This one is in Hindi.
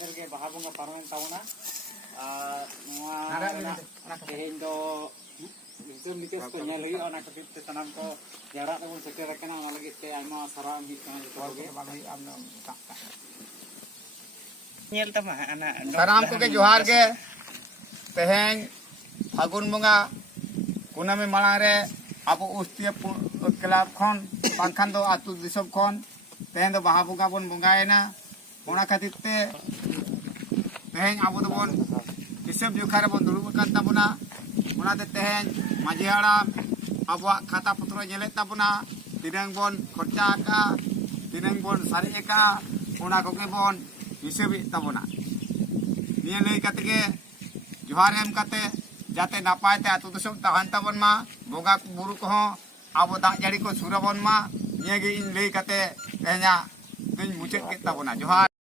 ᱢᱤᱫ ᱜᱮ ᱵᱟᱦᱟ ᱵᱚᱸᱜᱟ ᱯᱟᱨᱚᱢᱮᱱ ᱛᱟᱵᱚᱱᱟ ᱟᱨ ᱱᱚᱣᱟ ᱛᱮᱦᱮᱧ ᱫᱚ ᱫᱤᱥᱚᱢ ᱵᱤᱠᱟᱹᱥ ko ᱧᱮᱞ ᱦᱩᱭᱩᱜᱼᱟ ᱚᱱᱟ ᱠᱷᱟᱹᱛᱤᱨ ᱛᱮ ᱥᱟᱱᱟᱢ ᱠᱚ ᱡᱟᱣᱨᱟᱜ ᱨᱮᱵᱚᱱ ᱥᱮᱴᱮᱨ ᱟᱠᱟᱱᱟ ᱚᱱᱟ ᱞᱟᱹᱜᱤᱫ ᱛᱮ ᱟᱭᱢᱟ ᱥᱟᱨᱦᱟᱣ ᱮᱢ ᱦᱩᱭᱩᱜ ᱠᱟᱱᱟ ᱡᱚᱛᱚ ᱜᱮ nyel tama anak साराम को के जोहार के तेहें फागुन बंगा कुनामी माला रे अब उस्तिया क्लब खन बांखान दो आतु दिसब खन तेहें दो बाहा बंगा बन बंगायना ओना खातिर ते तेहें अब दो बन हिसाब जोखा रे बन दुरुब कान ताबुना ओना ते तेहें माझी हाड़ाम अबवा खाता पत्र जेले ताबुना तिनंग बन खर्चा का तिनंग बन सारी का ओना को के बन हिसाब ताबुना निया लई काते के जोहार एम काते जाते नापाय ते आतु दिसब ताहन ताबन मा बोगा बुरु को अब दाग जाड़ी को सुराबन मा निया गे इन लई काते तेहें दुñ मुचाद के ताबुना जोहार।